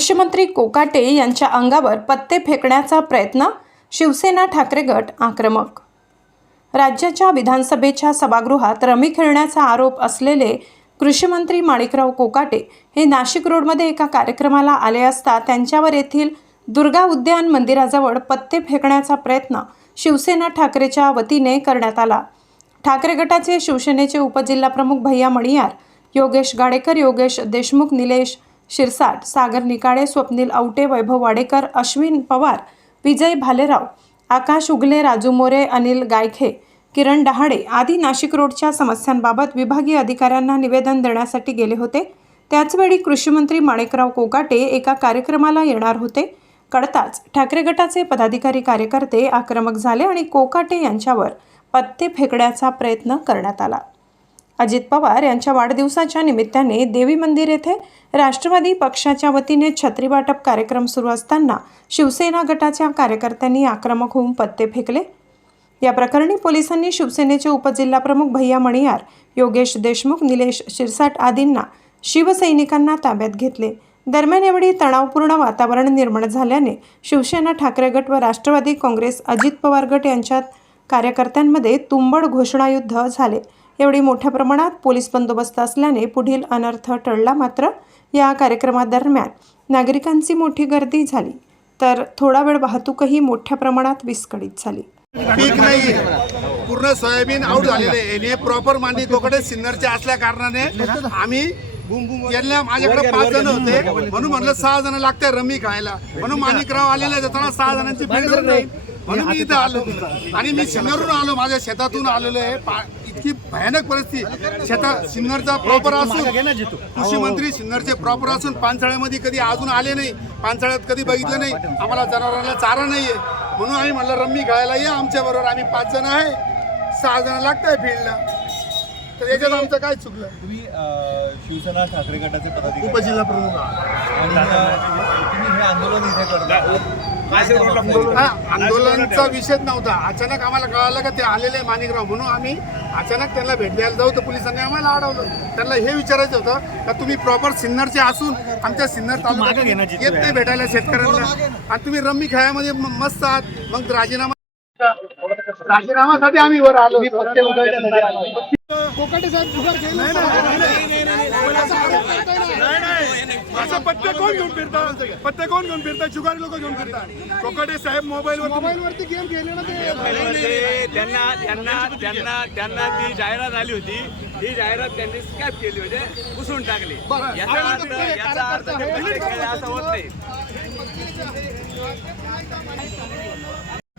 कृषीमंत्री कोकाटे यांच्या अंगावर पत्ते फेकण्याचा प्रयत्न शिवसेना ठाकरे गट आक्रमक. राज्याच्या विधानसभेच्या सभागृहात रमी खेळण्याचा आरोप असलेले कृषीमंत्री माणिकराव कोकाटे हे नाशिक रोडमध्ये एका कार्यक्रमाला आले असता त्यांच्यावर येथील दुर्गा उद्यान मंदिराजवळ पत्ते फेकण्याचा प्रयत्न शिवसेना ठाकरेच्या वतीने करण्यात आला. ठाकरे गटाचे शिवसेनेचे उपजिल्हाप्रमुख भैया मणियार योगेश गाडेकर योगेश देशमुख निलेश शिरसाट सागर निकाळे स्वप्नील आवटे वैभव वाडेकर अश्विन पवार विजय भालेराव आकाश उगले राजू मोरे अनिल गायखे किरण डहाडे आदी नाशिक रोडच्या समस्यांबाबत विभागीय अधिकाऱ्यांना निवेदन देण्यासाठी गेले होते. त्याचवेळी कृषीमंत्री माणिकराव कोकाटे एका कार्यक्रमाला येणार होते. कळताच ठाकरे गटाचे पदाधिकारी कार्यकर्ते आक्रमक झाले आणि कोकाटे यांच्यावर पत्ते फेकण्याचा प्रयत्न करण्यात आला. अजित पवार यांच्या वाढदिवसाच्या निमित्ताने देवी मंदिर येथे राष्ट्रवादी पक्षाच्या वतीने छत्री वाटप कार्यक्रम सुरू असताना शिवसेना गटाच्या कार्यकर्त्यांनी आक्रमक होऊन पत्ते फेकले. या प्रकरणी पोलिसांनी शिवसेनेचे उपजिल्हाप्रमुख भैया मणियार योगेश देशमुख निलेश शिरसाट आदींना शिवसैनिकांना ताब्यात घेतले. दरम्यान एवढी तणावपूर्ण वातावरण निर्माण झाल्याने शिवसेना ठाकरे गट व राष्ट्रवादी काँग्रेस अजित पवार गट यांच्यात कार्यकर्त्यांमध्ये तुंबड घोषणायुद्ध झाले. एवढी मोठ्या प्रमाणात पोलीस बंदोबस्त असल्याने पुढील अनर्थ टळला मात्र या कार्यक्रमादरम्यान नागरिकांची मोठी गर्दी झाली. तर थोडा वेळ वाहतूकही मोठ्या प्रमाणात विस्कळीत झाली. पीक नाही. पूर्ण सोयाबीन आउट झालेले आहे. हे प्रॉपर मांडी कोकडे सिन्नरचे असल्या कारणाने आम्ही यांना माझ्याकडे पाच जण होते. म्हणून म्हणलं सहा जण लागते रमी खायला. म्हणून माणिकराव आलेले जाताना सहा जणांची भेट नाही. म्हणून मी इथं आलो. आणि मी सिन्नरून आलो. माझ्या शेतातून आलेलो आहे. इतकी भयानक परिस्थिती. शेतात सिन्नरचा प्रॉपर असून कृषी मंत्री सिन्नरचे प्रॉपर असून पानसाळ्यामध्ये कधी अजून आले नाही. पानसाळ्यात कधी बघितलं नाही. आम्हाला जनावरांना चारा नाहीये. म्हणून आम्ही म्हणलं रम्मी खायला ये आमच्या बरोबर. आम्ही पाच जण आहे. सहा जण लागताय फील्डला. तर याच्यात आमचं काय चुकलं? तुम्ही शिवसेना ठाकरे गटाचे पदाधिकारी उपजिल्हा प्रमुख आणि अ, तुम्ही हे आंदोलन इथे करता. आंदोलनचा विषयच नव्हता. अचानक आम्हाला कळालं का ते आलेले माणिकराव म्हणून आम्ही अचानक त्यांना भेट द्यायला जाऊ तर पोलिसांनी आम्हाला अडवलं. त्यांना हे विचारायचं होतं का तुम्ही प्रॉपर सिन्नरचे असून आमच्या सिन्नर तालुक्यात येत नाही भेटायला शेतकऱ्यांना. आणि तुम्ही रम्मी खेळामध्ये मस्त आहात. मग राजीनामा राजीनामासाठी आम्ही वर आलो कोकाटे साहेब पत्ते कोण घेऊन फिरतात पत्ते कोण घेऊन फिरतात जुगारी लोक घेऊन फिरतात कोकाटे साहेब मोबाईल मोबाईल वरती गेम खेळले ना ते. त्यांना त्यांना त्यांना त्यांना ती जाहिरात आली होती ही जाहिरात त्यांनी स्कॅप केली म्हणजे पुसून टाकली. याचा अर्थ याचा अर्थ असं होत नाही.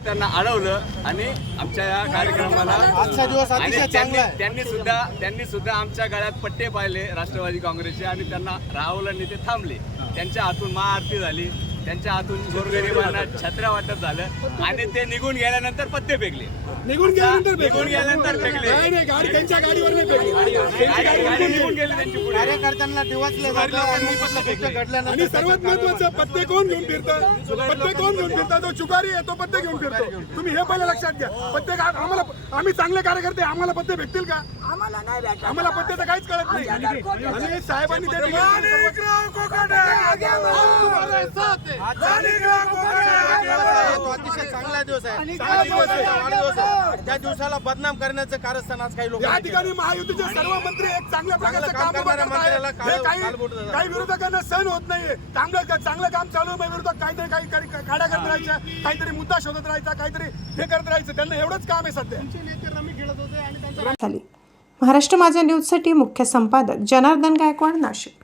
त्यांना अडवलं आणि आमच्या या कार्यक्रमाला आजचा दिवस आणि अतिशय त्यांनी चांगला आहे. त्यांनी सुद्धा त्यांनी सुद्धा आमच्या गळ्यात पट्टे पाहिले राष्ट्रवादी काँग्रेसचे आणि त्यांना राहुल आणि ते थांबले. त्यांच्या हातून महाआरती झाली. त्यांच्या हातून गोरगरिबांना छत्र्या वाटप झालं आणि ते निघून गेल्यानंतर पत्ते फेकले. निघून गेल्यानंतर निघून गेल्यानंतर फेकले. नाही नाही गाडी त्यांच्या गाडीवर नाही फेकली. गाडी गाडी निघून गेली. त्यांची कार्यकर्त्यांना आणि सर्वात महत्वाचं पत्ते कोण घेऊन फिरतात पत्ते कोण घेऊन फिरतात तो चुकारी आहे तो पत्ते घेऊन फिरतो. तुम्ही हे पहिलं लक्षात घ्या. पत्ते का- आम्हाला आम्ही चांगले कार्यकर्ते आम्हाला पत्ते भेटतील का? आम्हाला पत्ते तर काहीच कळत नाही. आणि साहेबांनी ते अतिशय चांगला दिवस आहे चांगला दिवस आहे. वाढदिवस आहे. त्या दिवसाला बदनाम करण्याचं कारस्थान आज काही लोक या ठिकाणी महायुतीचे सर्व मंत्री एक चांगल्या प्रकारचं काम काही विरोधकांना सहन होत नाहीये. चांगलं चांगलं काम चालू विरोधक काहीतरी काही काड्या करत राहायच्या काहीतरी मुद्दा शोधत राहायचा काहीतरी हे करत राहायचं. त्यांना एवढंच काम आहे सध्या. महाराष्ट्र माझ्या न्यूजसाठी मुख्य संपादक जनार्दन गायकवाड नाशिक.